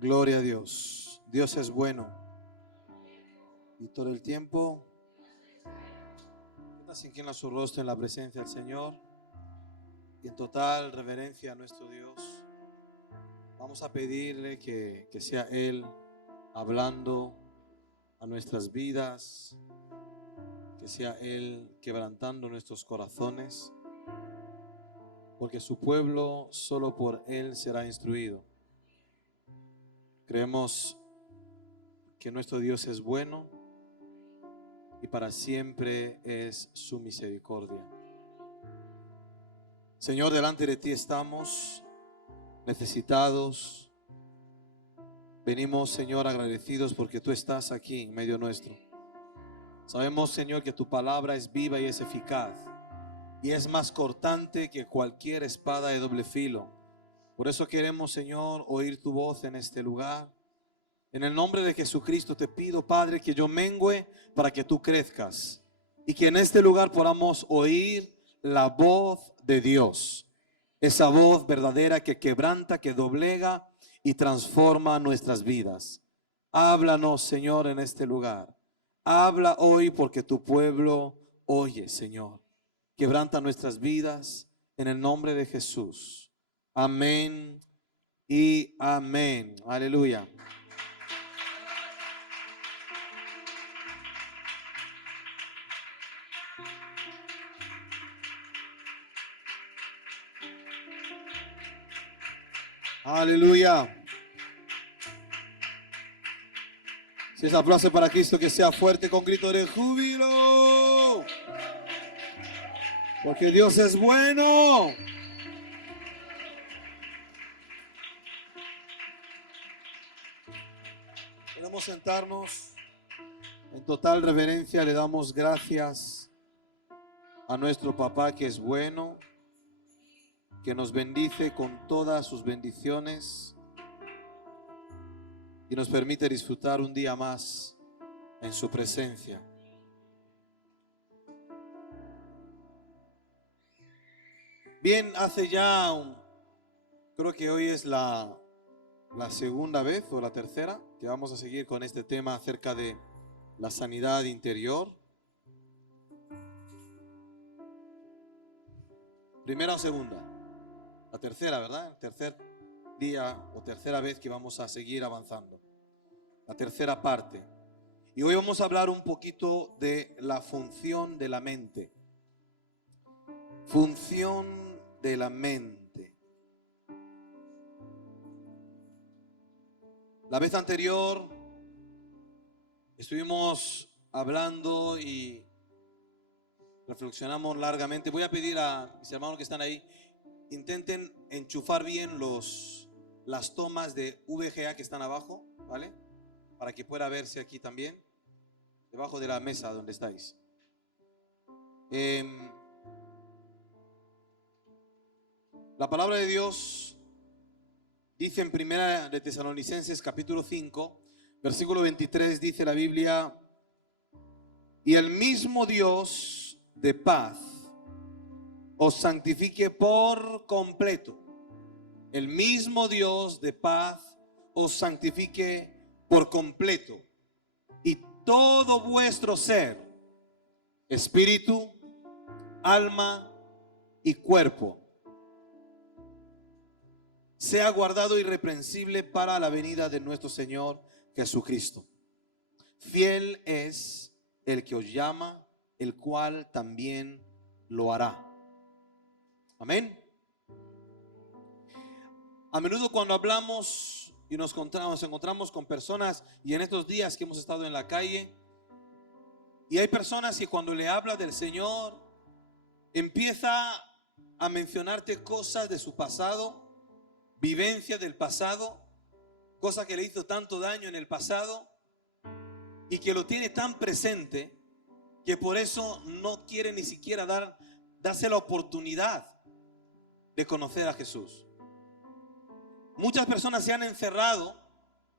Gloria a Dios. Dios es bueno. Y todo el tiempo, se inclina su rostro en la presencia del Señor. Y en total reverencia a nuestro Dios, vamos a pedirle que sea Él hablando a nuestras vidas, que sea Él quebrantando nuestros corazones, porque su pueblo solo por Él será instruido. Creemos que nuestro Dios es bueno y para siempre es su misericordia. Señor, delante de ti estamos necesitados. Venimos, Señor, agradecidos porque tú estás aquí en medio nuestro. Sabemos, Señor, que tu palabra es viva y es eficaz y es más cortante que cualquier espada de doble filo. Por eso queremos, Señor, oír tu voz en este lugar. En el nombre de Jesucristo te pido, Padre, que yo mengüe para que tú crezcas y que en este lugar podamos oír la voz de Dios. Esa voz verdadera que quebranta, que doblega y transforma nuestras vidas. Háblanos, Señor, en este lugar. Habla hoy porque tu pueblo oye, Señor. Quebranta nuestras vidas en el nombre de Jesús. Amén y amén. Aleluya. Aleluya. Si es aplauso para Cristo, que sea fuerte con grito de júbilo. Porque Dios es bueno. Podemos sentarnos. En total reverencia le damos gracias a nuestro papá que es bueno, que nos bendice con todas sus bendiciones y nos permite disfrutar un día más en su presencia. Bien, creo que hoy es la segunda vez o la tercera que vamos a seguir con este tema acerca de la sanidad interior. ¿Primera o segunda? La tercera, ¿verdad? El tercer día o tercera vez que vamos a seguir avanzando. La tercera parte. Y hoy vamos a hablar un poquito de la función de la mente. Función de la mente. La vez anterior estuvimos hablando y reflexionamos largamente. Voy a pedir a mis hermanos que están ahí, intenten enchufar bien las tomas de VGA que están abajo, ¿vale? Para que pueda verse aquí también, debajo de la mesa donde estáis. La palabra de Dios dice en Primera de Tesalonicenses capítulo 5, versículo 23, dice la Biblia: y el mismo Dios de paz os santifique por completo. El mismo Dios de paz os santifique por completo. Y todo vuestro ser, espíritu, alma y cuerpo, sea guardado irreprensible para la venida de nuestro Señor Jesucristo. Fiel es el que os llama, el cual también lo hará. Amén. A menudo cuando hablamos y nos encontramos con personas, y en estos días que hemos estado en la calle, y hay personas que cuando le habla del Señor empieza a mencionarte cosas de su pasado, vivencia del pasado, cosa que le hizo tanto daño en el pasado y que lo tiene tan presente que por eso no quiere ni siquiera darse la oportunidad de conocer a Jesús. Muchas personas se han encerrado,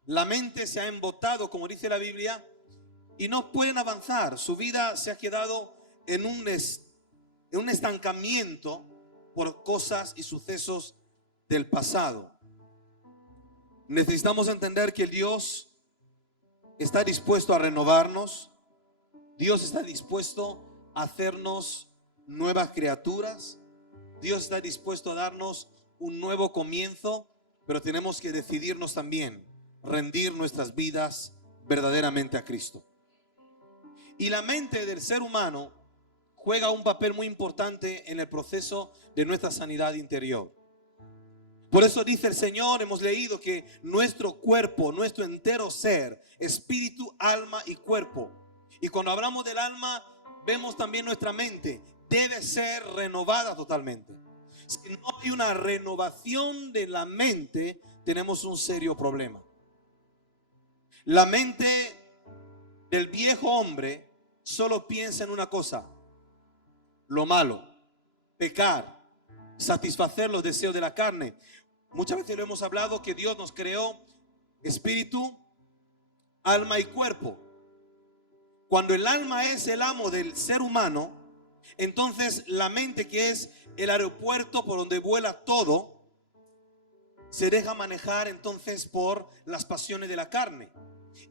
la mente se ha embotado, como dice la Biblia, y no pueden avanzar. Su vida se ha quedado en un estancamiento por cosas y sucesos del pasado. necesitamos entender que Dios está dispuesto a renovarnos. Dios está dispuesto a hacernos nuevas criaturas. Dios está dispuesto a darnos un nuevo comienzo, pero tenemos que decidirnos también rendir nuestras vidas verdaderamente a Cristo. Y la mente del ser humano juega un papel muy importante en el proceso de nuestra sanidad interior. Por eso dice el Señor, hemos leído que nuestro cuerpo, nuestro entero ser, espíritu, alma y cuerpo. Y cuando hablamos del alma, vemos también nuestra mente. Debe ser renovada totalmente. Si no hay una renovación de la mente, tenemos un serio problema. La mente del viejo hombre solo piensa en una cosa: lo malo, pecar, satisfacer los deseos de la carne. Muchas veces lo hemos hablado, que Dios nos creó espíritu, alma y cuerpo. Cuando el alma es el amo del ser humano, entonces la mente, que es el aeropuerto por donde vuela todo, se deja manejar entonces por las pasiones de la carne.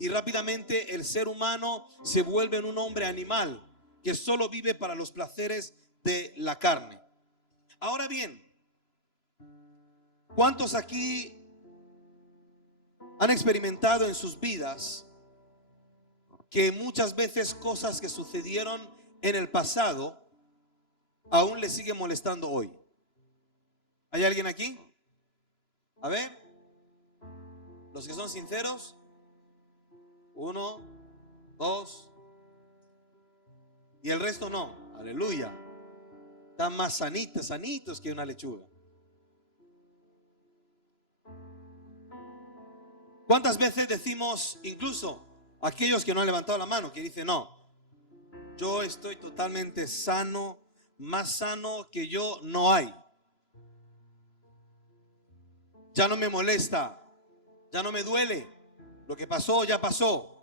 Y rápidamente el ser humano se vuelve en un hombre animal que solo vive para los placeres de la carne. Ahora bien, ¿cuántos aquí han experimentado en sus vidas que muchas veces cosas que sucedieron en el pasado aún les siguen molestando hoy? ¿Hay alguien aquí? A ver, los que son sinceros. 1, 2. Y el resto no. Aleluya. Están más sanitos que una lechuga. ¿Cuántas veces decimos, incluso aquellos que no han levantado la mano, que dicen: no, yo estoy totalmente sano, más sano que yo no hay? Ya no me molesta, ya no me duele, lo que pasó ya pasó.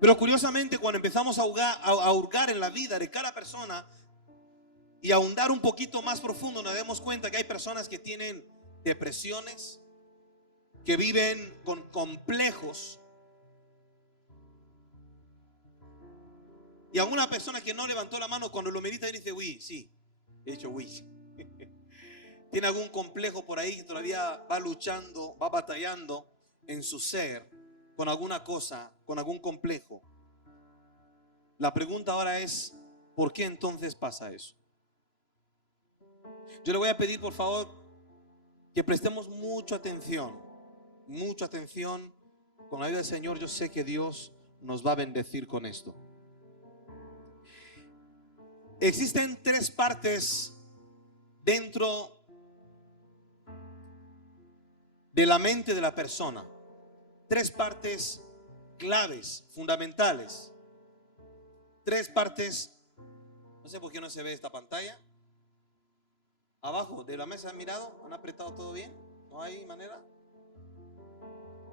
Pero curiosamente, cuando empezamos a hurgar en la vida de cada persona y a ahondar un poquito más profundo, nos damos cuenta que hay personas que tienen depresiones, que viven con complejos. Y a una persona que no levantó la mano, cuando lo medita, dice: uy, sí, he dicho uy. Tiene algún complejo por ahí que todavía va luchando, va batallando en su ser con alguna cosa, con algún complejo. La pregunta ahora es: ¿por qué entonces pasa eso? Yo le voy a pedir, por favor, que prestemos mucha atención con la ayuda del Señor. Yo sé que Dios nos va a bendecir con esto. Existen 3 partes dentro de la mente de la persona. 3 partes claves, fundamentales. 3 partes. No sé por qué no se ve esta pantalla. Abajo de la mesa, ¿han mirado? ¿Han apretado todo bien? ¿No hay manera?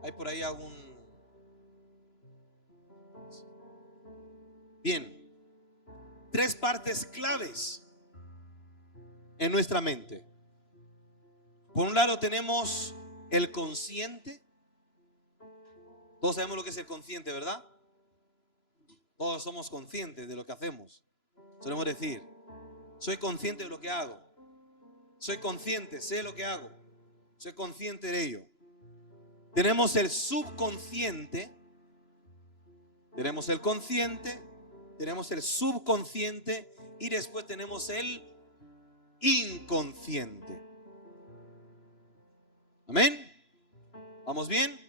¿Hay por ahí algún? Bien. 3 partes claves en nuestra mente. Por un lado tenemos el consciente. Todos sabemos lo que es el consciente, ¿verdad? Todos somos conscientes de lo que hacemos. Solemos decir: soy consciente de lo que hago. Soy consciente, sé lo que hago. Soy consciente de ello. Tenemos el subconsciente. Tenemos el consciente. Tenemos el subconsciente. Y después tenemos el inconsciente. Amén. ¿Vamos bien?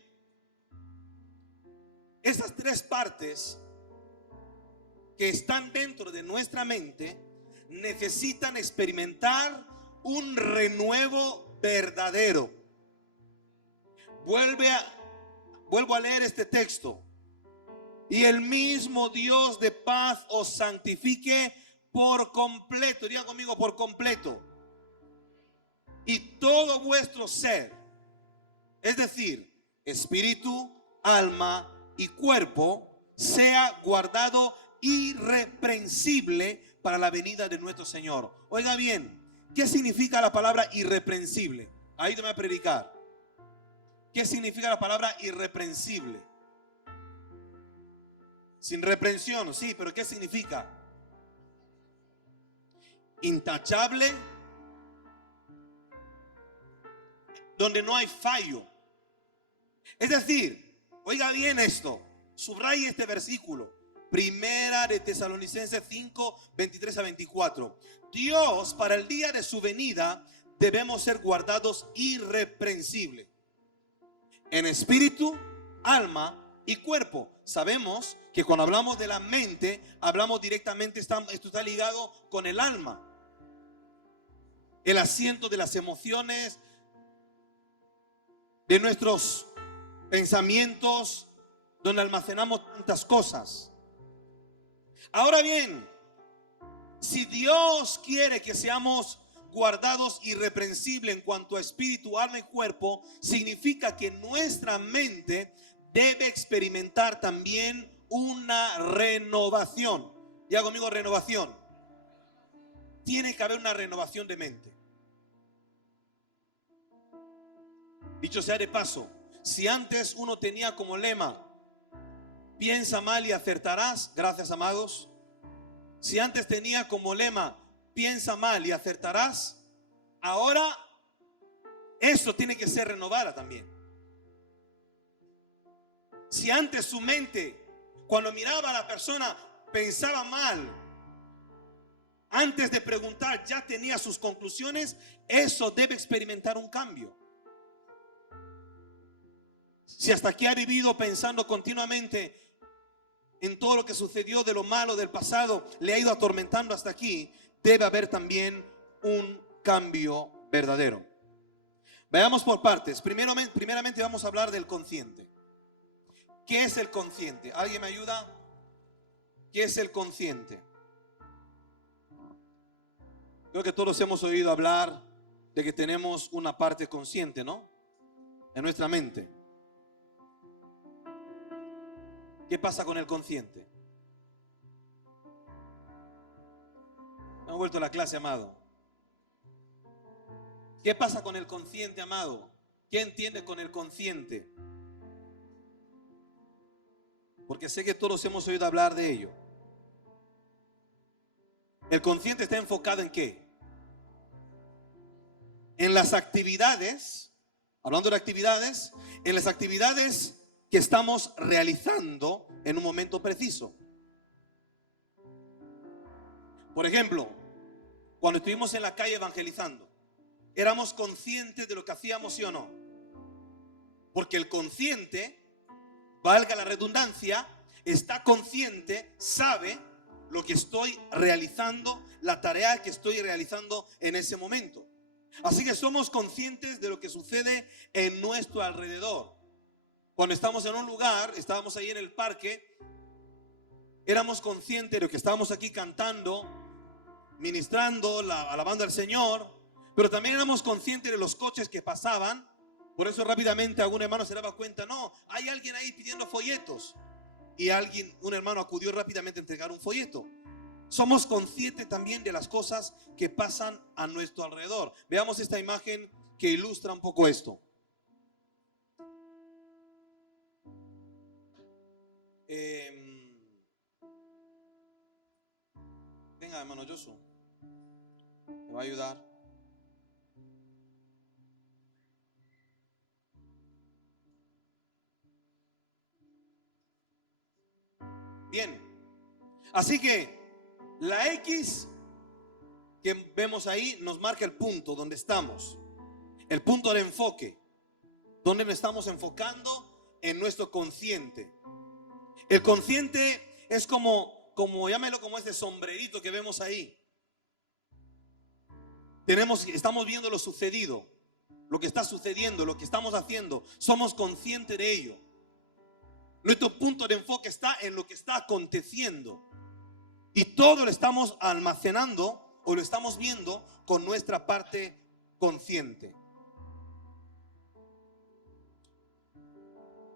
Estas 3 partes que están dentro de nuestra mente necesitan experimentar un renuevo verdadero. Vuelvo a leer este texto. Y el mismo Dios de paz os santifique por completo. Diga conmigo: por completo. Y todo vuestro ser, es decir, espíritu, alma y cuerpo, sea guardado irreprensible para la venida de nuestro Señor. Oiga bien, ¿qué significa la palabra irreprensible? Ayúdame a predicar. ¿Qué significa la palabra irreprensible? Sin reprensión, sí, pero ¿qué significa? Intachable, donde no hay fallo. Es decir, oiga bien esto, subraye este versículo, Primera de Tesalonicenses 5, 23 a 24. Dios, para el día de su venida, debemos ser guardados irreprensibles en espíritu, alma y cuerpo. Sabemos que cuando hablamos de la mente, hablamos directamente, esto está ligado con el alma, el asiento de las emociones, de nuestros pensamientos, donde almacenamos tantas cosas. Ahora bien, si Dios quiere que seamos guardados irreprensibles en cuanto a espíritu, alma y cuerpo, significa que nuestra mente debe experimentar también una renovación. Diga conmigo, renovación. Tiene que haber una renovación de mente. Dicho sea de paso, si antes uno tenía como lema, piensa mal y acertarás, gracias amados. Si antes tenía como lema, piensa mal y acertarás, ahora eso tiene que ser renovada también. Si antes su mente, cuando miraba a la persona, pensaba mal, antes de preguntar ya tenía sus conclusiones, eso debe experimentar un cambio. Si hasta aquí ha vivido pensando continuamente en todo lo que sucedió, de lo malo del pasado, le ha ido atormentando hasta aquí, debe haber también un cambio verdadero. Veamos por partes. Primeramente vamos a hablar del consciente. ¿Qué es el consciente? ¿Alguien me ayuda? ¿Qué es el consciente? Creo que todos hemos oído hablar de que tenemos una parte consciente, ¿no? En nuestra mente. ¿Qué pasa con el consciente? Hemos vuelto a la clase, amado. ¿Qué pasa con el consciente, amado? ¿Qué entiende con el consciente? Porque sé que todos hemos oído hablar de ello. El consciente está enfocado ¿en qué? En las actividades, hablando de actividades, en las actividades que estamos realizando en un momento preciso. Por ejemplo, cuando estuvimos en la calle evangelizando, ¿éramos conscientes de lo que hacíamos, sí o no? Porque el consciente, valga la redundancia, está consciente, sabe lo que estoy realizando, la tarea que estoy realizando en ese momento. Así que somos conscientes de lo que sucede en nuestro alrededor. Cuando estamos en un lugar, estábamos ahí en el parque, éramos conscientes de lo que estábamos aquí cantando, ministrando, alabando al Señor, pero también éramos conscientes de los coches que pasaban. Por eso rápidamente algún hermano se daba cuenta, no, hay alguien ahí pidiendo folletos. Y un hermano acudió rápidamente a entregar un folleto. Somos conscientes también de las cosas que pasan a nuestro alrededor. Veamos esta imagen que ilustra un poco esto. Venga, hermano Josu, me va a ayudar. Bien, así que la X que vemos ahí nos marca el punto donde estamos, el punto de enfoque, donde nos estamos enfocando en nuestro consciente. El consciente es como llámelo, como este sombrerito que vemos ahí. Estamos viendo lo sucedido, lo que está sucediendo, lo que estamos haciendo. Somos conscientes de ello. Nuestro punto de enfoque está en lo que está aconteciendo. Y todo lo estamos almacenando o lo estamos viendo con nuestra parte consciente.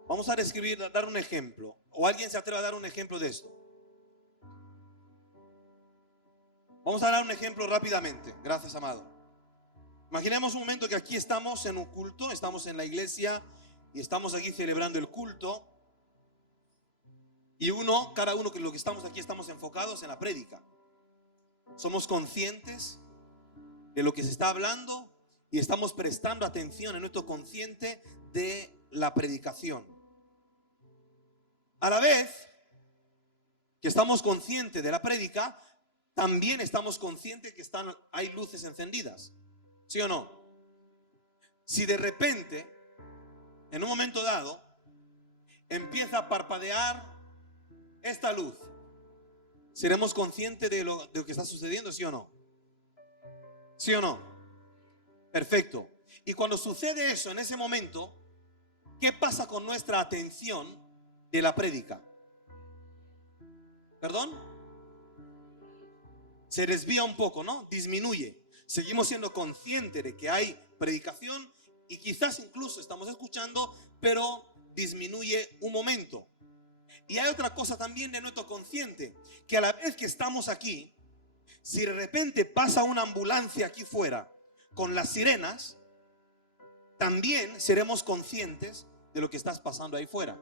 Vamos a dar un ejemplo. ¿O alguien se atreve a dar un ejemplo de esto? Vamos a dar un ejemplo rápidamente. Gracias, amado. Imaginemos un momento que aquí estamos en un culto, estamos en la iglesia y estamos aquí celebrando el culto, y cada uno que lo que estamos aquí estamos enfocados en la prédica. Somos conscientes de lo que se está hablando y estamos prestando atención en nuestro consciente de la predicación. A la vez que estamos conscientes de la prédica, también estamos conscientes que hay luces encendidas. ¿Sí o no? Si de repente, en un momento dado, empieza a parpadear esta luz, ¿seremos conscientes de lo que está sucediendo? ¿Sí o no? ¿Sí o no? Perfecto. Y cuando sucede eso en ese momento, ¿qué pasa con nuestra atención de la prédica? ¿Perdón? Se desvía un poco, ¿no? Disminuye. Seguimos siendo conscientes de que hay predicación y quizás incluso estamos escuchando, pero disminuye un momento. Y hay otra cosa también de nuestro consciente, que a la vez que estamos aquí, si de repente pasa una ambulancia aquí fuera con las sirenas, también seremos conscientes de lo que está pasando ahí fuera.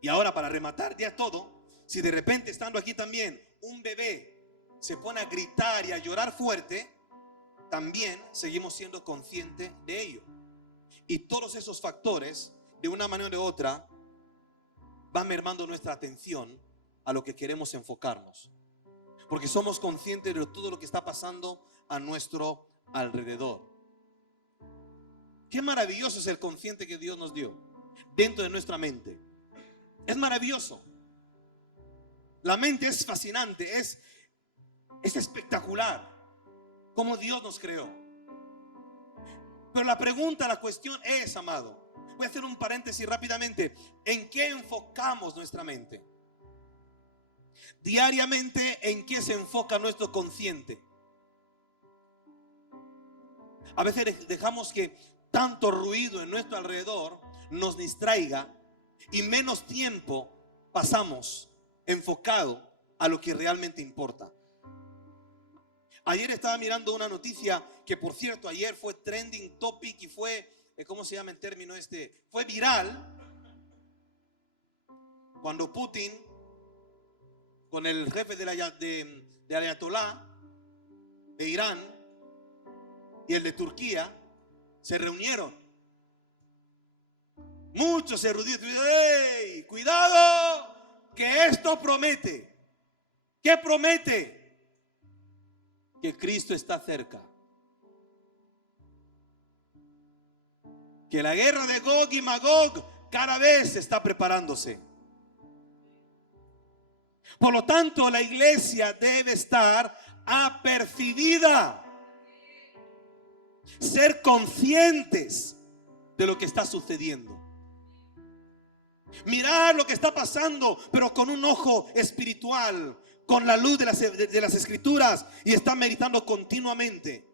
Y ahora, para rematar ya todo, si de repente estando aquí también un bebé se pone a gritar y a llorar fuerte, también seguimos siendo conscientes de ello. Y todos esos factores, de una manera u otra, van mermando nuestra atención a lo que queremos enfocarnos, porque somos conscientes de todo lo que está pasando a nuestro alrededor. Qué maravilloso es el consciente que Dios nos dio dentro de nuestra mente. Es maravilloso. La mente es fascinante, es espectacular cómo Dios nos creó. Pero la pregunta, la cuestión es, amado, voy a hacer un paréntesis rápidamente. ¿En qué enfocamos nuestra mente? Diariamente, ¿en qué se enfoca nuestro consciente? A veces dejamos que tanto ruido en nuestro alrededor nos distraiga y menos tiempo pasamos enfocado a lo que realmente importa. Ayer estaba mirando una noticia que, por cierto, ayer fue trending topic y fue, ¿cómo se llama el término este? Fue viral cuando Putin con el jefe de Ayatolá de Irán y el de Turquía se reunieron. Muchos eruditos, ¡hey! Cuidado, que esto promete. ¿Qué promete? Que Cristo está cerca. Que la guerra de Gog y Magog cada vez está preparándose. Por lo tanto, la iglesia debe estar apercibida, ser conscientes de lo que está sucediendo, mirar lo que está pasando, pero con un ojo espiritual, con la luz de las escrituras, y estar meditando continuamente.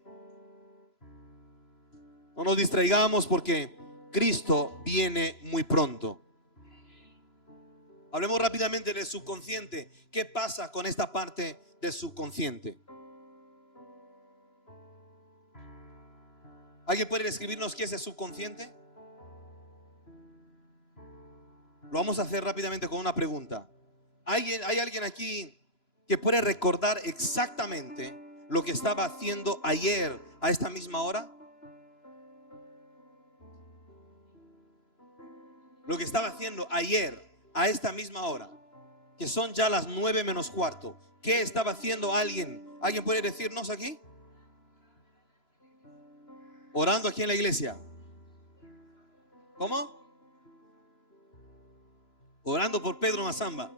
No nos distraigamos porque Cristo viene muy pronto. Hablemos rápidamente del subconsciente. ¿Qué pasa con esta parte del subconsciente? ¿Alguien puede describirnos qué es el subconsciente? Lo vamos a hacer rápidamente con una pregunta. ¿Hay alguien aquí que puede recordar exactamente lo que estaba haciendo ayer a esta misma hora? Lo que estaba haciendo ayer a esta misma hora, que son ya las 9 menos cuarto. ¿Qué estaba haciendo alguien? ¿Alguien puede decirnos aquí? Orando aquí en la iglesia. ¿Cómo? Orando por Pedro Mazamba.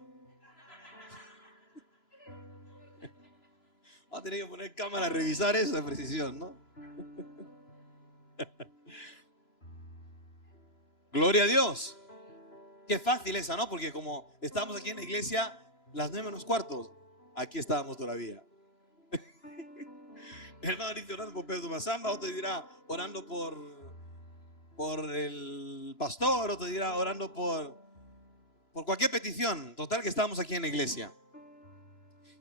Va a tener que poner cámara a revisar esa precisión, ¿no? Gloria a Dios. Qué fácil esa, ¿no? Porque como estábamos aquí en la iglesia, las 9 menos cuartos, aquí estábamos todavía. El hermano dice orando por Pedro Mazamba, otro dirá orando por el pastor, otro dirá orando por cualquier petición. Total que estábamos aquí en la iglesia.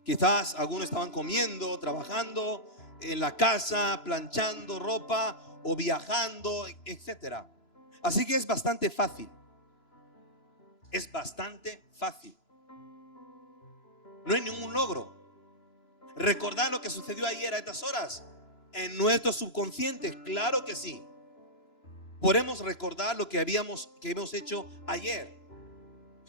Quizás algunos estaban comiendo, trabajando en la casa, planchando ropa, o viajando, etcétera. Así que es bastante fácil. Es bastante fácil. No hay ningún logro. Recordar lo que sucedió ayer a estas horas en nuestro subconsciente, claro que sí. Podemos recordar lo que hemos hecho ayer.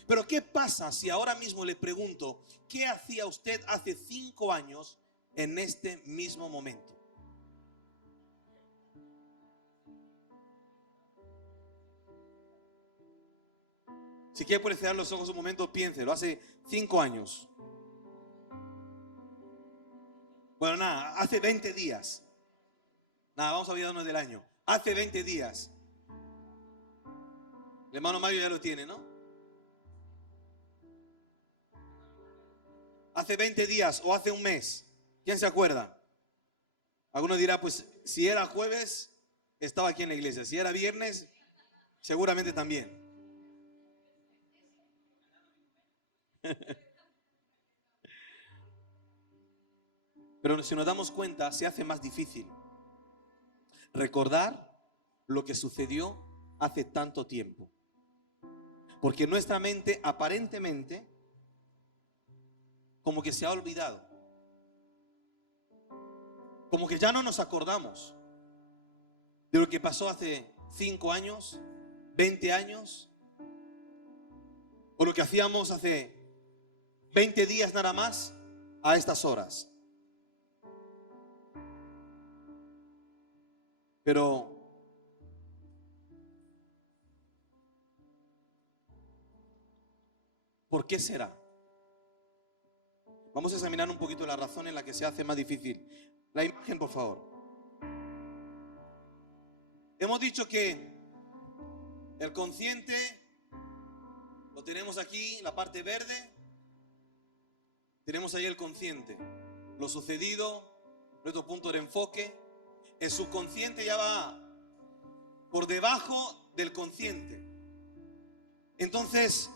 Pero ¿qué pasa si ahora mismo le pregunto, ¿qué hacía usted hace 5 años en este mismo momento? Si quiere puede cerrar los ojos un momento, piénselo. Hace 5 años. Bueno, nada, hace 20 días. Nada, vamos a olvidarnos del año. Hace 20 días. El hermano Mario ya lo tiene, ¿no? Hace 20 días o hace un mes. ¿Quién se acuerda? Alguno dirá, pues si era jueves, estaba aquí en la iglesia. Si era viernes, seguramente también. Pero si nos damos cuenta, se hace más difícil recordar lo que sucedió hace tanto tiempo. Porque nuestra mente aparentemente como que se ha olvidado. Como que ya no nos acordamos de lo que pasó hace 5 años, 20 años, o lo que hacíamos hace 20 días nada más a estas horas. Pero ¿por qué será? Vamos a examinar un poquito la razón en la que se hace más difícil. La imagen, por favor. Hemos dicho que el consciente lo tenemos aquí, la parte verde. Tenemos ahí el consciente, lo sucedido, nuestro punto de enfoque. El subconsciente ya va por debajo del consciente. Entonces,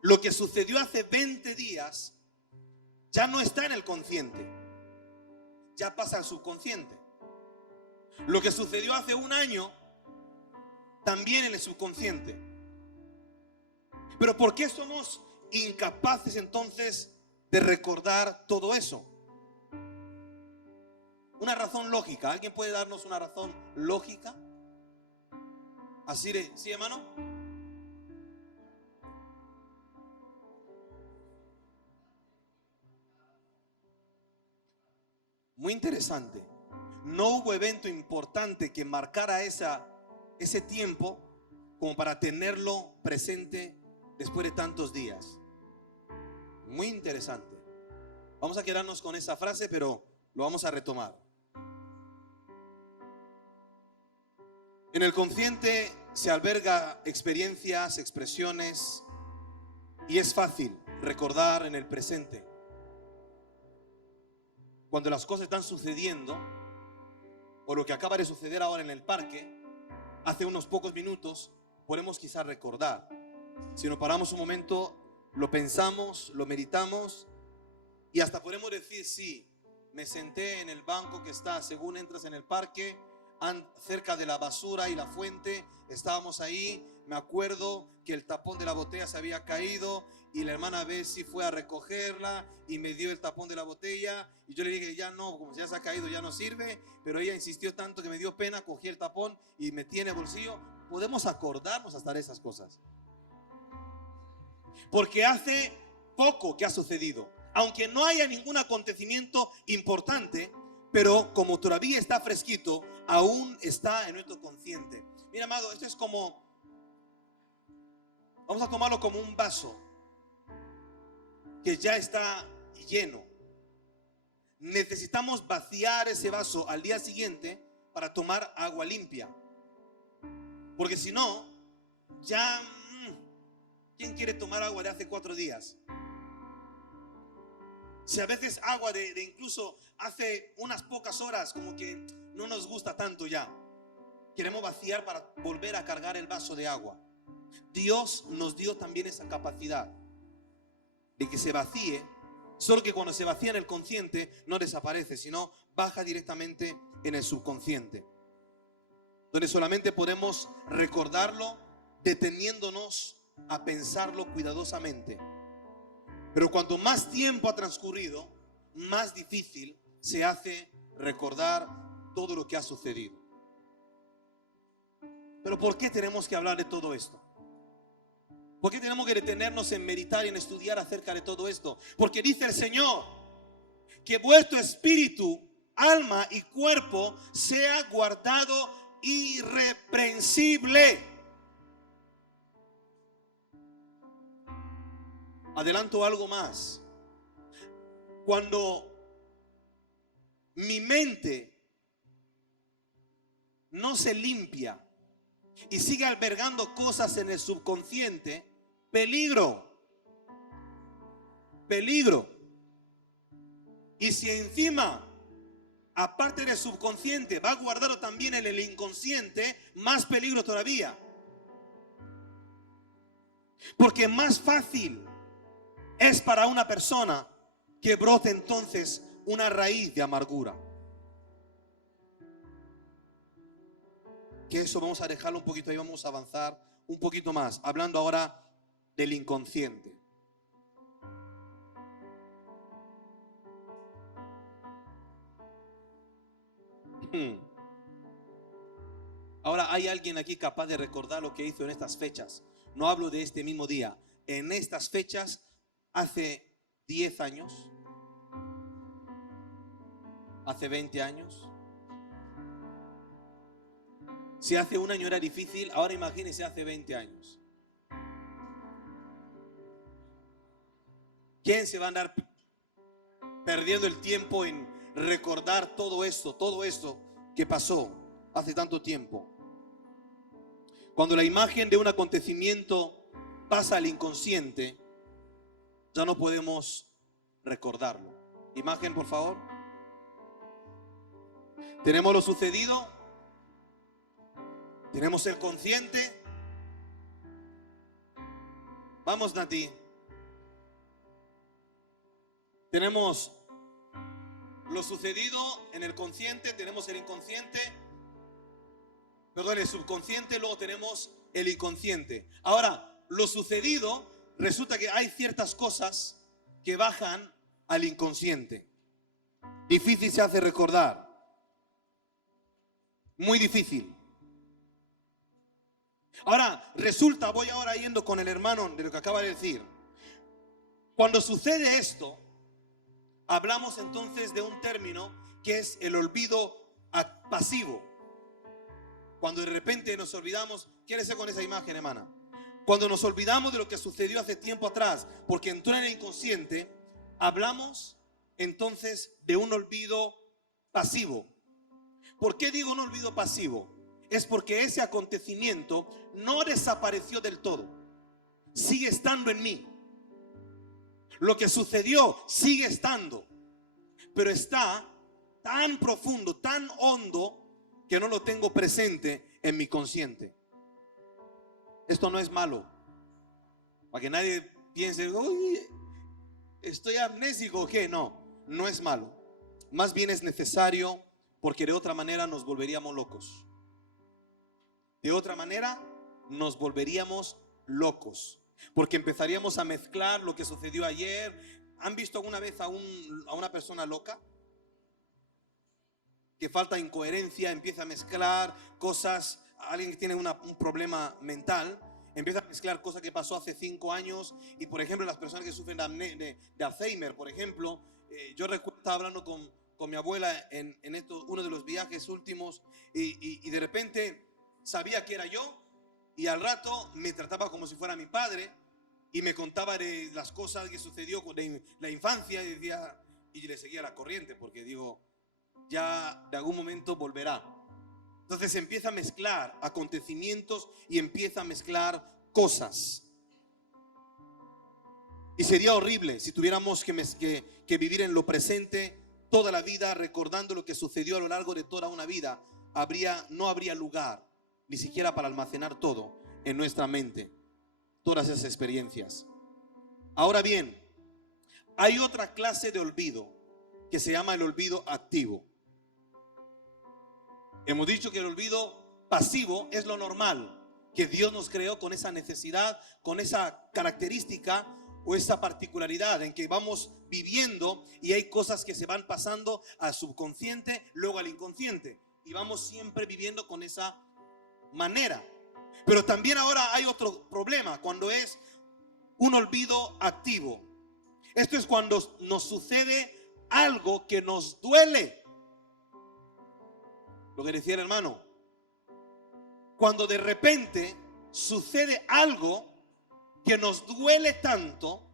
lo que sucedió hace 20 días ya no está en el consciente, ya pasa al subconsciente. Lo que sucedió hace 1 año también en el subconsciente. Pero ¿por qué somos incapaces entonces de recordar todo eso? Una razón lógica. ¿Alguien puede darnos una razón lógica? Así de, ¿sí, hermano? Muy interesante. No hubo evento importante que marcara ese tiempo como para tenerlo presente después de tantos días. Muy interesante. Vamos a quedarnos con esa frase, pero lo vamos a retomar. En el consciente se alberga experiencias, expresiones, y es fácil recordar en el presente. Cuando las cosas están sucediendo, o lo que acaba de suceder ahora en el parque, hace unos pocos minutos, podemos quizás recordar. Si nos paramos un momento, lo pensamos, lo meditamos, y hasta podemos decir, sí, me senté en el banco que está, según entras en el parque, cerca de la basura y la fuente, estábamos ahí. Me acuerdo que el tapón de la botella se había caído y la hermana Bessie fue a recogerla y me dio el tapón de la botella, y yo le dije, ya no, como ya se ha caído, ya no sirve, pero ella insistió tanto que me dio pena, cogí el tapón y metí en el bolsillo. Podemos acordarnos hasta de esas cosas, porque hace poco que ha sucedido, aunque no haya ningún acontecimiento importante, pero como todavía está fresquito, aún está en nuestro consciente. Mira, amado, esto es como, vamos a tomarlo como un vaso que ya está lleno. Necesitamos vaciar ese vaso al día siguiente para tomar agua limpia, porque si no, ya, ¿quién quiere tomar agua de hace 4 días? Si a veces agua de incluso hace unas pocas horas como que no nos gusta tanto ya, queremos vaciar para volver a cargar el vaso de agua. Dios nos dio también esa capacidad de que se vacíe, solo que cuando se vacía en el consciente no desaparece, sino baja directamente en el subconsciente. donde solamente podemos recordarlo deteniéndonos a pensarlo cuidadosamente. Pero cuanto más tiempo ha transcurrido, más difícil se hace recordar todo lo que ha sucedido. Pero ¿por qué tenemos que hablar de todo esto? ¿Por qué tenemos que detenernos en meditar y en estudiar acerca de todo esto? Porque dice el Señor que vuestro espíritu, alma y cuerpo sea guardado irreprensible. Adelanto algo más. Cuando mi mente no se limpia y sigue albergando cosas en el subconsciente, peligro. Y si encima, aparte del subconsciente, va guardado también en el inconsciente, más peligro todavía. Porque más fácil es para una persona que brote entonces una raíz de amargura. Que eso vamos a dejarlo un poquito ahí, vamos a avanzar un poquito más, hablando ahora del inconsciente. Ahora, ¿hay alguien aquí capaz de recordar lo que hizo en estas fechas? No hablo de este mismo día. En estas fechas, hace 10 años, hace 20 años. Si hace un año era difícil, ahora imagínense hace 20 años. ¿Quién se va a andar perdiendo el tiempo en recordar todo esto que pasó hace tanto tiempo? Cuando la imagen de un acontecimiento pasa al inconsciente, ya no podemos recordarlo. Imagen, por favor. Tenemos lo sucedido, tenemos el consciente. Vamos, Nati. Tenemos lo sucedido en el consciente, tenemos el inconsciente, perdón, el subconsciente, luego tenemos el inconsciente. Ahora, lo sucedido, resulta que hay ciertas cosas que bajan al inconsciente. Difícil se hace recordar. Muy difícil. Ahora, resulta, voy ahora yendo con el hermano de lo que acaba de decir. Cuando sucede esto, hablamos entonces de un término que es el olvido pasivo. Cuando de repente nos olvidamos, quédese con esa imagen, hermana. Cuando nos olvidamos de lo que sucedió hace tiempo atrás, porque entró en el inconsciente, hablamos entonces de un olvido pasivo. ¿Por qué digo un olvido pasivo? Es porque ese acontecimiento no desapareció del todo. Sigue estando en mí. Lo que sucedió sigue estando, pero está tan profundo, tan hondo, que no lo tengo presente en mi consciente. Esto no es malo, para que nadie piense, uy, estoy amnésico o qué. No es malo. Más bien es necesario, porque de otra manera nos volveríamos locos. De otra manera nos volveríamos locos, porque empezaríamos a mezclar lo que sucedió ayer. ¿Han visto alguna vez a una persona loca? Que falta incoherencia, empieza a mezclar cosas. Alguien que tiene un problema mental empieza a mezclar cosas que pasó hace 5 años. Y por ejemplo, las personas que sufren de Alzheimer, por ejemplo, yo recuerdo, estaba hablando con mi abuela en uno de los viajes últimos, y de repente sabía que era yo, y al rato me trataba como si fuera mi padre y me contaba de las cosas que sucedió de la infancia, y le seguía la corriente, porque digo, ya de algún momento volverá. Entonces empieza a mezclar acontecimientos y empieza a mezclar cosas. Y sería horrible si tuviéramos que vivir en lo presente toda la vida, recordando lo que sucedió a lo largo de toda una vida. No habría lugar ni siquiera para almacenar todo en nuestra mente, todas esas experiencias. Ahora bien, hay otra clase de olvido que se llama el olvido activo. Hemos dicho que el olvido pasivo es lo normal, que Dios nos creó con esa necesidad, con esa característica o esa particularidad en que vamos viviendo y hay cosas que se van pasando al subconsciente, luego al inconsciente, y vamos siempre viviendo con esa manera. Pero también ahora hay otro problema, cuando es un olvido activo. Esto es cuando nos sucede algo que nos duele. Lo que decía el hermano, cuando de repente sucede algo que nos duele tanto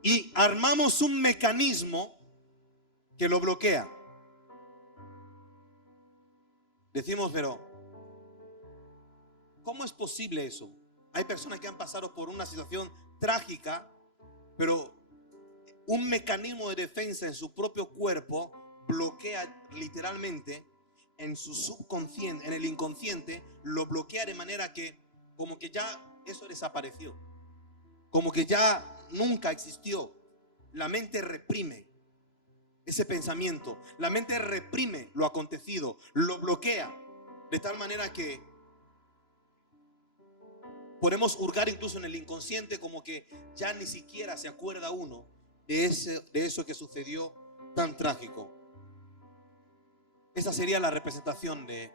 y armamos un mecanismo que lo bloquea. Decimos, pero ¿cómo es posible eso? Hay personas que han pasado por una situación trágica, pero un mecanismo de defensa en su propio cuerpo bloquea literalmente en su subconsciente, en el inconsciente, lo bloquea de manera que como que ya eso desapareció, como que ya nunca existió. La mente reprime ese pensamiento, la mente reprime lo acontecido, lo bloquea de tal manera que podemos hurgar incluso en el inconsciente, como que ya ni siquiera se acuerda uno de eso que sucedió tan trágico. Esa sería la representación de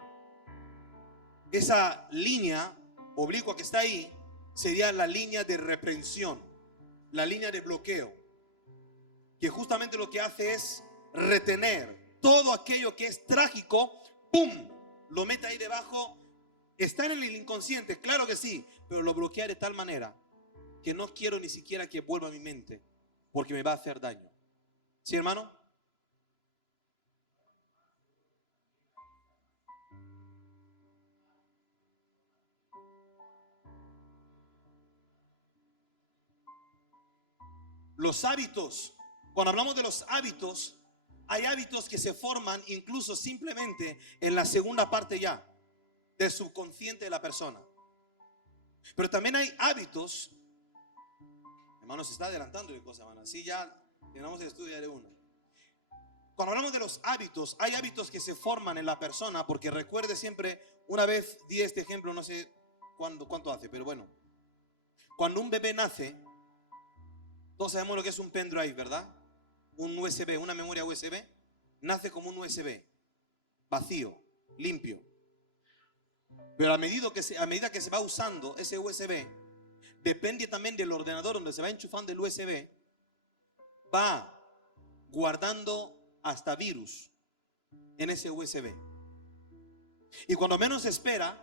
esa línea oblicua que está ahí. Sería la línea de reprensión, la línea de bloqueo, que justamente lo que hace es retener todo aquello que es trágico. ¡Pum! Lo mete ahí debajo. Está en el inconsciente, claro que sí, pero lo bloquea de tal manera que no quiero ni siquiera que vuelva a mi mente, porque me va a hacer daño. ¿Sí, hermano? Los hábitos, cuando hablamos de los hábitos, hay hábitos que se forman incluso simplemente en la segunda parte ya del subconsciente de la persona. Pero también hay hábitos, hermano, se está adelantando de cosas, hermano. Así ya terminamos el estudio de uno. Cuando hablamos de los hábitos, hay hábitos que se forman en la persona, porque recuerde siempre, una vez di este ejemplo, no sé cuánto hace, pero bueno, cuando un bebé nace, todos sabemos lo que es un pendrive, ¿verdad? Un USB, una memoria USB, nace como un USB, vacío, limpio. Pero a medida que se va usando ese USB, depende también del ordenador donde se va enchufando el USB, va guardando hasta virus en ese USB. Y cuando menos se espera,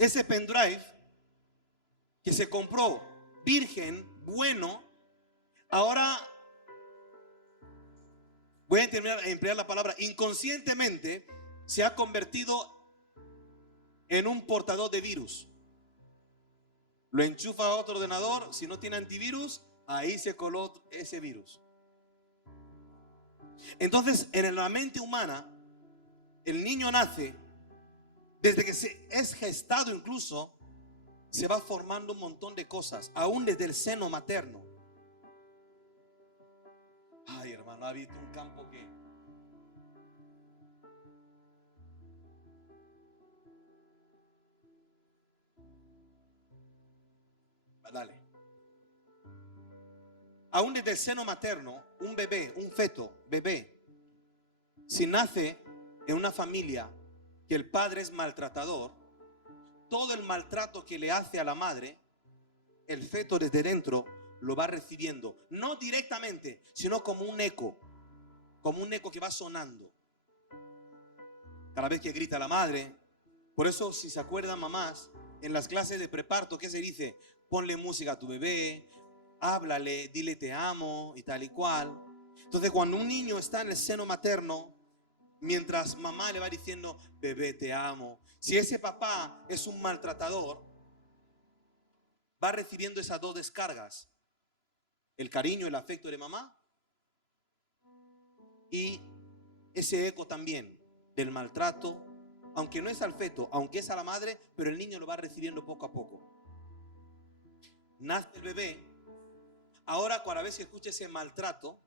ese pendrive que se compró virgen, bueno, ahora voy a emplear la palabra inconscientemente, se ha convertido en un portador de virus. Lo enchufa a otro ordenador, si no tiene antivirus, ahí se coló ese virus. Entonces, en la mente humana, el niño nace, desde que es gestado incluso, se va formando un montón de cosas, aún desde el seno materno. Ay, hermano, ha habido un campo que... Dale. Aún desde el seno materno, un bebé, un feto, bebé, si nace en una familia que el padre es maltratador, todo el maltrato que le hace a la madre, el feto desde dentro lo va recibiendo, no directamente, sino como un eco que va sonando. Cada vez que grita la madre, por eso si se acuerdan mamás, en las clases de preparto, ¿qué se dice? Ponle música a tu bebé, háblale, dile te amo y tal y cual. Entonces cuando un niño está en el seno materno, mientras mamá le va diciendo, bebé te amo, si ese papá es un maltratador, va recibiendo esas dos descargas, el cariño, el afecto de mamá y ese eco también del maltrato, aunque no es al feto, aunque es a la madre, pero el niño lo va recibiendo poco a poco. Nace el bebé, ahora cada vez que escucha ese maltrato,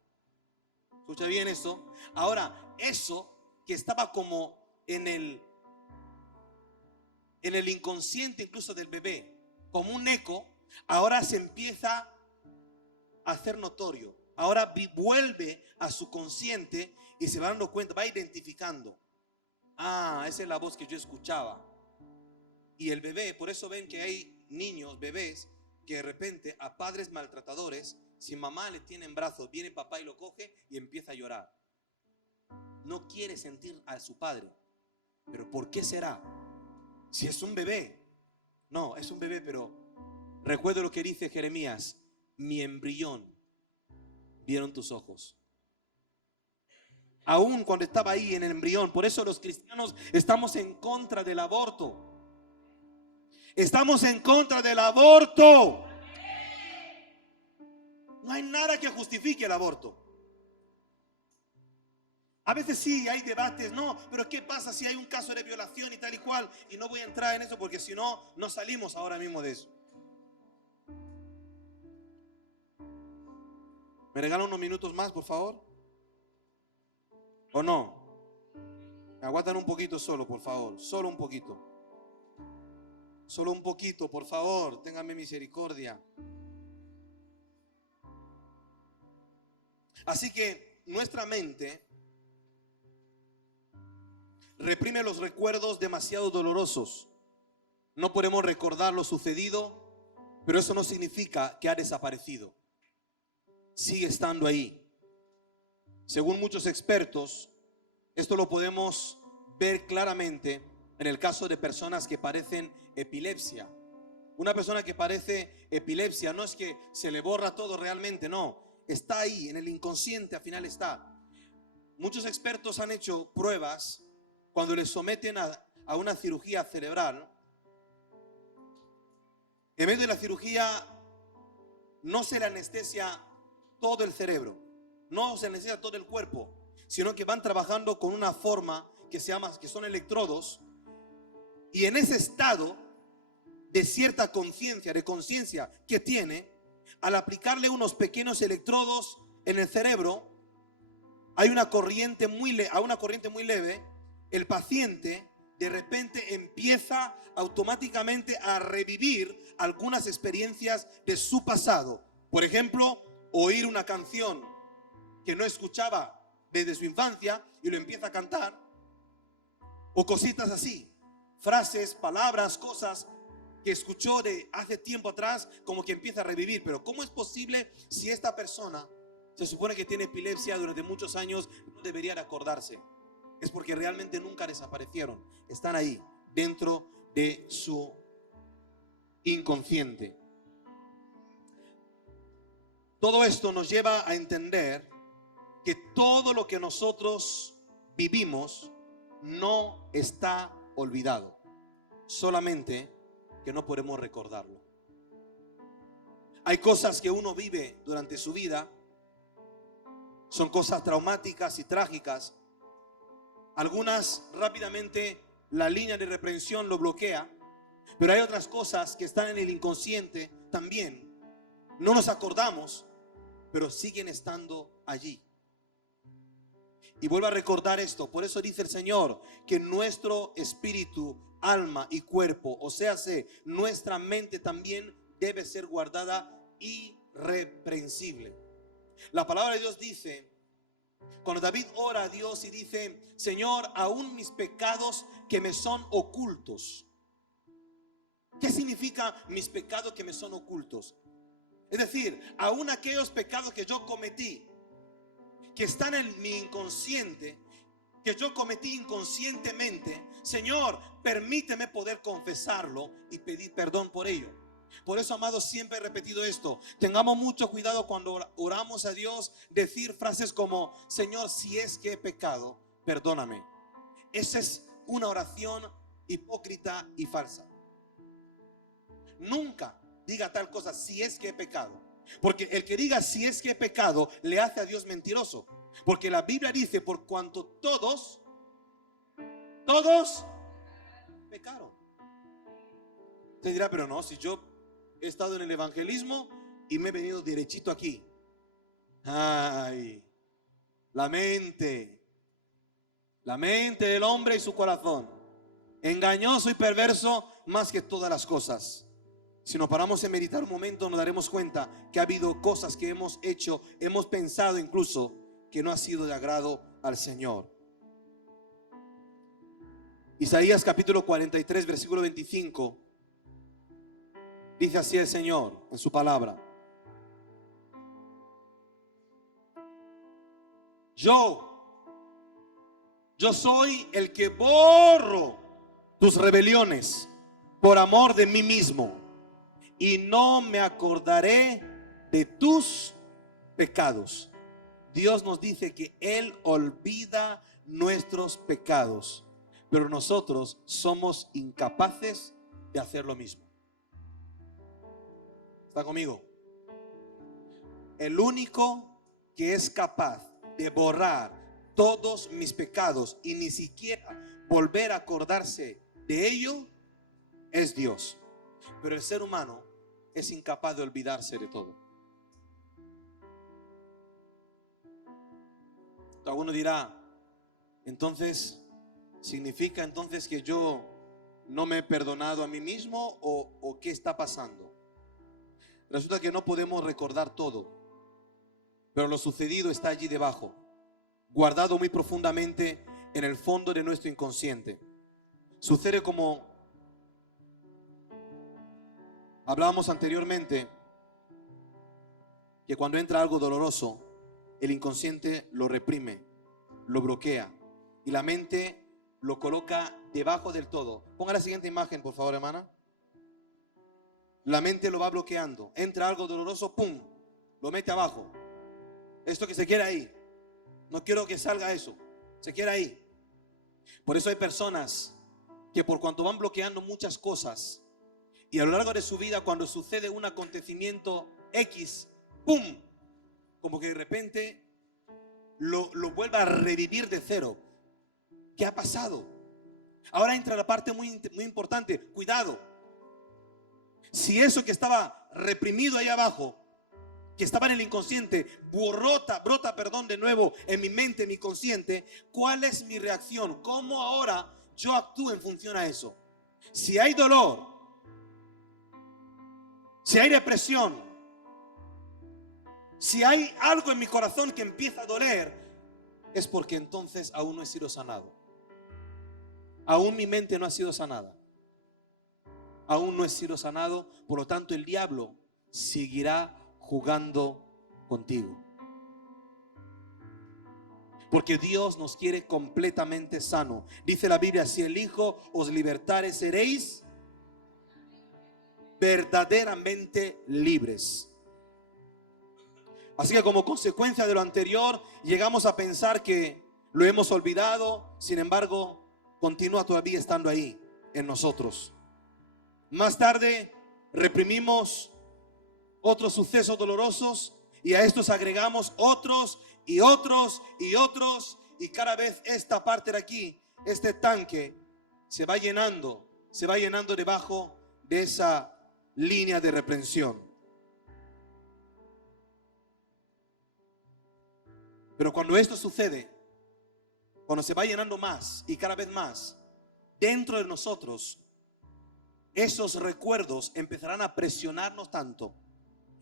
escucha bien eso, ahora eso que estaba como en el en el inconsciente incluso del bebé, como un eco, ahora se empieza a hacer notorio. Ahora vuelve a su consciente y se va dando cuenta, va identificando. Ah, esa es la voz que yo escuchaba. Y el bebé, por eso ven que hay niños, bebés, que de repente a padres maltratadores, si mamá le tiene en brazos, viene papá y lo coge y empieza a llorar. No quiere sentir a su padre. ¿Pero por qué será? Si es un bebé. No, es un bebé, pero recuerdo lo que dice Jeremías: mi embrión vieron tus ojos. Aún cuando estaba ahí en el embrión. Por eso los cristianos estamos en contra del aborto. Estamos en contra del aborto. No hay nada que justifique el aborto. A veces sí hay debates, no, pero ¿qué pasa si hay un caso de violación y tal y cual? Y no voy a entrar en eso porque si no, no salimos ahora mismo de eso. ¿Me regalan unos minutos más, por favor? ¿O no? Me aguantan un poquito solo, por favor. Solo un poquito. Solo un poquito, por favor. Ténganme misericordia. Así que nuestra mente reprime los recuerdos demasiado dolorosos. No podemos recordar lo sucedido, pero eso no significa que ha desaparecido. Sigue estando ahí. Según muchos expertos, esto lo podemos ver claramente en el caso de personas que padecen epilepsia. Una persona que padece epilepsia no es que se le borra todo realmente, no. Está ahí, en el inconsciente, al final está. Muchos expertos han hecho pruebas cuando les someten a una cirugía cerebral. En medio de la cirugía no se le anestesia todo el cerebro, no se anestesia todo el cuerpo, sino que van trabajando con una forma que se llama, que son electrodos, y en ese estado de cierta conciencia, de conciencia que tiene, al aplicarle unos pequeños electrodos en el cerebro, hay una corriente a una corriente muy leve, el paciente de repente empieza automáticamente a revivir algunas experiencias de su pasado. Por ejemplo, oír una canción que no escuchaba desde su infancia y lo empieza a cantar, o cositas así, frases, palabras, cosas que escuchó de hace tiempo atrás, como que empieza a revivir. Pero ¿cómo es posible si esta persona se supone que tiene epilepsia durante muchos años, no debería de acordarse? Es porque realmente nunca desaparecieron, están ahí dentro de su inconsciente. Todo esto nos lleva a entender que todo lo que nosotros vivimos no está olvidado, solamente que no podemos recordarlo. Hay cosas que uno vive durante su vida, son cosas traumáticas y trágicas. Algunas rápidamente la línea de reprensión lo bloquea, pero hay otras cosas que están en el inconsciente también. No nos acordamos, pero siguen estando allí. Y vuelvo a recordar esto. Por eso dice el Señor que nuestro espíritu, alma y cuerpo, o sea, nuestra mente también debe ser guardada irreprensible. La palabra de Dios dice, cuando David ora a Dios y dice: Señor, aún mis pecados que me son ocultos. ¿Qué significa mis pecados que me son ocultos? Es decir, aún aquellos pecados que yo cometí, que están en mi inconsciente, que yo cometí inconscientemente, Señor, permíteme poder confesarlo y pedir perdón por ello. Por eso, amados, siempre he repetido esto: tengamos mucho cuidado cuando oramos a Dios, decir frases como: Señor, si es que he pecado, perdóname. Esa es una oración hipócrita y falsa. Nunca diga tal cosa: si es que he pecado. Porque el que diga si es que he pecado le hace a Dios mentiroso. Porque la Biblia dice: por cuanto todos pecaron. Usted dirá: pero no, si yo he estado en el evangelismo y me he venido derechito aquí. Ay, la mente del hombre y su corazón. engañoso y perverso más que todas las cosas. Si nos paramos en meditar un momento, nos daremos cuenta que ha habido cosas que hemos hecho, hemos pensado incluso, que no ha sido de agrado al Señor. Isaías capítulo 43, versículo 25, dice así el Señor en su palabra: Yo soy el que borro tus rebeliones por amor de mí mismo, y no me acordaré de tus pecados. Dios nos dice que Él olvida nuestros pecados, pero nosotros somos incapaces de hacer lo mismo. ¿Está conmigo? El único que es capaz de borrar todos mis pecados y ni siquiera volver a acordarse de ello es Dios. Pero el ser humano es incapaz de olvidarse de todo. Alguno dirá, entonces, ¿significa entonces que yo no me he perdonado a mí mismo o qué está pasando? Resulta que no podemos recordar todo, pero lo sucedido está allí debajo, guardado muy profundamente en el fondo de nuestro inconsciente. Sucede como hablábamos anteriormente, que cuando entra algo doloroso, el inconsciente lo reprime, lo bloquea y la mente lo coloca debajo del todo. Ponga la siguiente imagen, por favor, hermana. La mente lo va bloqueando. Entra algo doloroso, ¡pum!, lo mete abajo. Esto que se queda ahí. No quiero que salga eso. Se queda ahí. Por eso hay personas que por cuanto van bloqueando muchas cosas, y a lo largo de su vida, cuando sucede un acontecimiento X, ¡pum!, como que de repente lo vuelve a revivir de cero. ¿Qué ha pasado? Ahora entra la parte muy importante. Cuidado. Si eso que estaba reprimido ahí abajo, que estaba en el inconsciente, brota de nuevo en mi mente, en mi consciente, ¿cuál es mi reacción? ¿Cómo ahora yo actúo en función a eso? Si hay dolor, si hay depresión, si hay algo en mi corazón que empieza a doler, es porque entonces aún no he sido sanado. Aún mi mente no ha sido sanada. Aún no he sido sanado, por lo tanto el diablo seguirá jugando contigo. Porque Dios nos quiere completamente sano. Dice la Biblia, si el Hijo os libertare, seréis verdaderamente libres. Así que como consecuencia de lo anterior, llegamos a pensar que lo hemos olvidado. Sin embargo, continúa todavía estando ahí en nosotros. Más tarde reprimimos otros sucesos dolorosos y a estos agregamos otros y otros y otros, y cada vez esta parte de aquí, este tanque, se va llenando debajo de esa línea de reprensión. Pero cuando esto sucede, cuando se va llenando más y cada vez más dentro de nosotros, esos recuerdos empezarán a presionarnos tanto,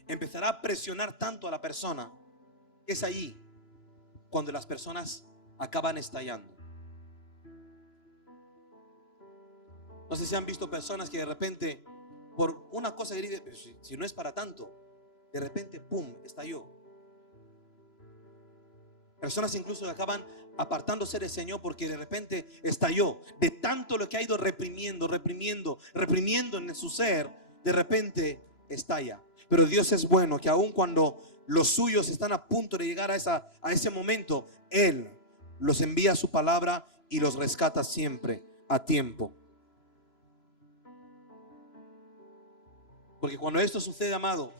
empezará a presionar tanto a la persona, que es allí cuando las personas acaban estallando. No sé si han visto personas que de repente, por una cosa que dicen, si no es para tanto, de repente, pum, estalló. Personas incluso que acaban apartándose del Señor porque de repente estalló. De tanto lo que ha ido reprimiendo en su ser, de repente estalla. Pero Dios es bueno, que aun cuando los suyos están a punto de llegar a ese momento, Él los envía su palabra y los rescata siempre a tiempo. Porque cuando esto sucede, amado,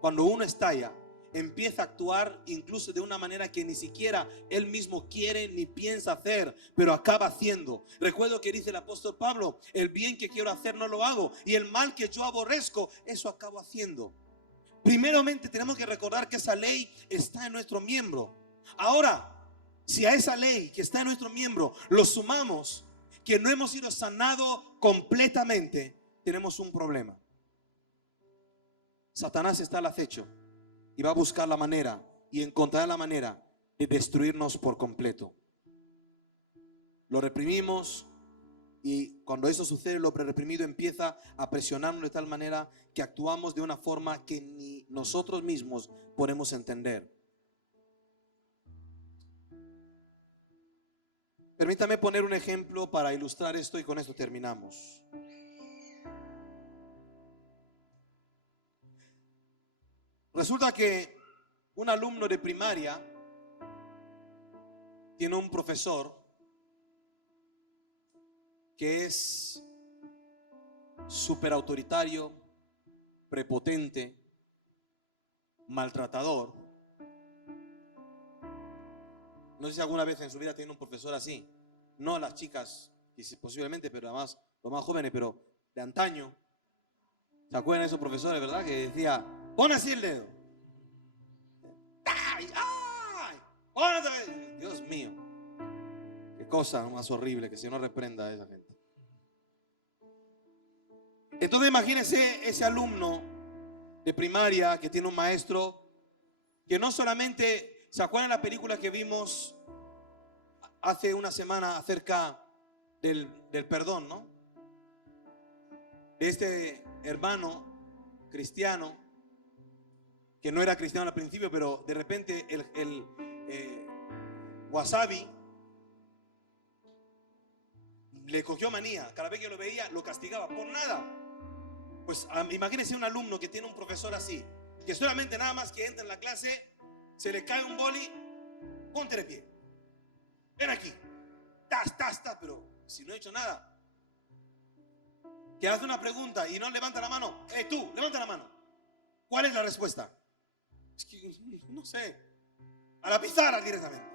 cuando uno estalla, empieza a actuar incluso de una manera que ni siquiera él mismo quiere ni piensa hacer, pero acaba haciendo. Recuerdo que dice el apóstol Pablo, el bien que quiero hacer no lo hago, y el mal que yo aborrezco, eso acabo haciendo. Primeramente tenemos que recordar que esa ley está en nuestro miembro. Ahora, si a esa ley que está en nuestro miembro lo sumamos que no hemos sido sanados completamente, tenemos un problema. Satanás está al acecho y va a buscar la manera y encontrar la manera de destruirnos por completo. Lo reprimimos y cuando eso sucede, lo reprimido empieza a presionarnos de tal manera que actuamos de una forma que ni nosotros mismos podemos entender. Permítame poner un ejemplo para ilustrar esto y con esto terminamos. Resulta que un alumno de primaria tiene un profesor que es súper autoritario, prepotente, maltratador. No sé si alguna vez en su vida tiene un profesor así. No las chicas, posiblemente, pero además los más jóvenes, pero de antaño. ¿Se acuerdan de esos profesores, verdad? Que decía, pon así el dedo. ¡Ay! ¡Ay! ¡Pon otra vez! Dios mío. Qué cosa más horrible, que se nos reprenda a esa gente. Entonces imagínense ese alumno de primaria que tiene un maestro que no solamente, ¿se acuerdan de la película que vimos hace una semana acerca del perdón, ¿no? De este hermano cristiano que no era cristiano al principio, pero de repente el wasabi le cogió manía. Cada vez que lo veía lo castigaba por nada. Pues imagínense un alumno que tiene un profesor así, que solamente nada más que entra en la clase, se le cae un boli, ponte de pie, ven aquí, tas, pero si no he hecho nada. Que hace una pregunta y no levanta la mano, tú, levanta la mano. ¿Cuál es la respuesta? Es que no sé, a la pizarra directamente.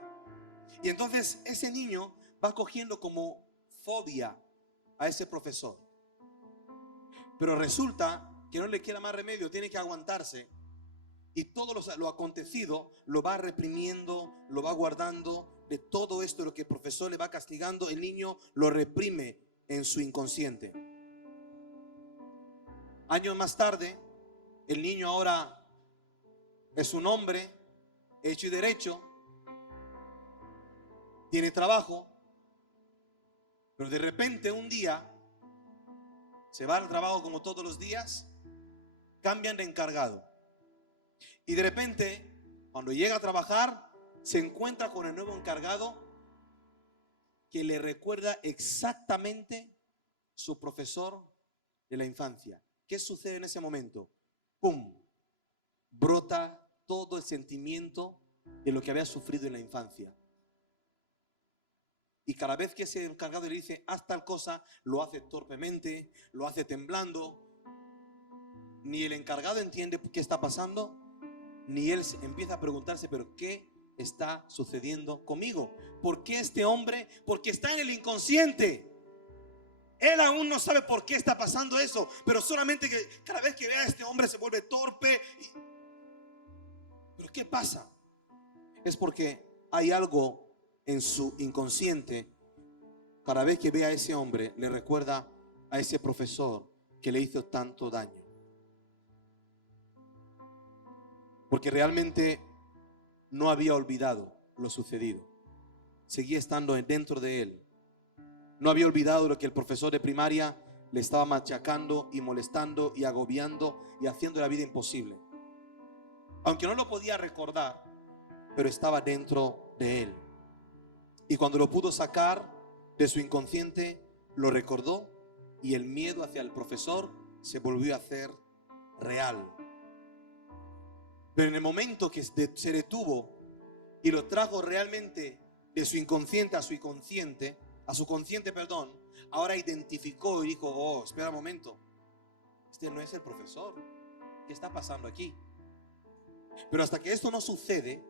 Y entonces ese niño va cogiendo como fobia a ese profesor. Pero resulta que no le queda más remedio, tiene que aguantarse. Y todo lo acontecido lo va reprimiendo, lo va guardando. De todo esto, lo que el profesor le va castigando, el niño lo reprime en su inconsciente. Años más tarde, el niño ahora es un hombre hecho y derecho, tiene trabajo, pero de repente un día se va al trabajo como todos los días, cambian de encargado. Y de repente, cuando llega a trabajar, se encuentra con el nuevo encargado que le recuerda exactamente su profesor de la infancia. ¿Qué sucede en ese momento? ¡Pum! Brota todo el sentimiento de lo que había sufrido en la infancia. Y cada vez que ese encargado le dice, haz tal cosa, lo hace torpemente, lo hace temblando. Ni el encargado entiende qué está pasando, ni él empieza a preguntarse, pero ¿qué está sucediendo conmigo? ¿Por qué este hombre? Porque está en el inconsciente. Él aún no sabe por qué está pasando eso, pero solamente que cada vez que vea a este hombre se vuelve torpe. ¿Pero qué pasa? Es porque hay algo en su inconsciente. Cada vez que ve a ese hombre, le recuerda a ese profesor que le hizo tanto daño. Porque realmente no había olvidado lo sucedido. Seguía estando dentro de él. No había olvidado lo que el profesor de primaria le estaba machacando y molestando y agobiando y haciendo la vida imposible. Aunque no lo podía recordar, pero estaba dentro de él. Y cuando lo pudo sacar de su inconsciente, lo recordó y el miedo hacia el profesor se volvió a hacer real. Pero en el momento que se detuvo y lo trajo realmente de su inconsciente a su inconsciente, a su consciente, perdón, ahora identificó y dijo, oh, espera un momento, este no es el profesor, ¿qué está pasando aquí? Pero hasta que esto no sucede,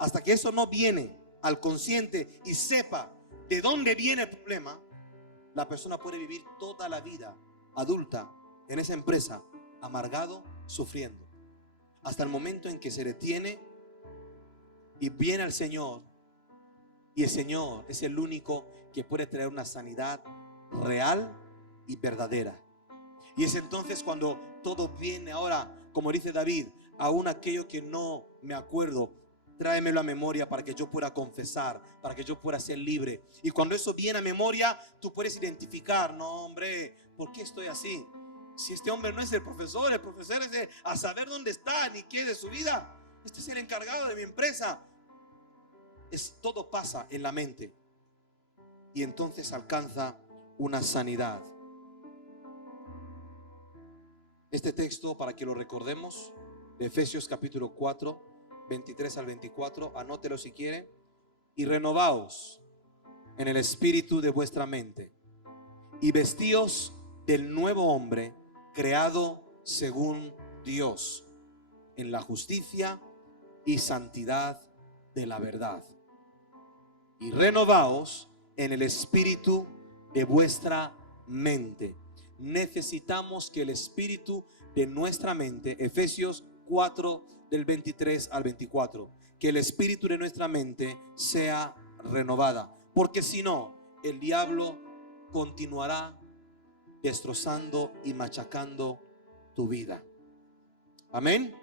hasta que eso no viene al consciente y sepa de dónde viene el problema, la persona puede vivir toda la vida adulta en esa empresa, amargado, sufriendo, hasta el momento en que se detiene y viene al Señor. Y el Señor es el único que puede traer una sanidad real y verdadera. Y es entonces cuando todo viene ahora, como dice David, aún aquello que no me acuerdo, tráemelo a memoria para que yo pueda confesar, para que yo pueda ser libre. Y cuando eso viene a memoria, tú puedes identificar, no hombre, ¿por qué estoy así? Si este hombre no es el profesor es a saber dónde está ni qué de su vida. Este es el encargado de mi empresa. Todo pasa en la mente. Y entonces alcanza una sanidad. Este texto, para que lo recordemos, de Efesios capítulo 4, 23 al 24, anótelo si quiere. Y renovaos en el espíritu de vuestra mente, y vestíos del nuevo hombre, creado según Dios, en la justicia y santidad de la verdad. Y renovaos en el espíritu de vuestra mente. Necesitamos que el espíritu de nuestra mente, Efesios 4 del 23 al 24, que el espíritu de nuestra mente sea renovada, porque si no, el diablo continuará destrozando y machacando tu vida. Amén.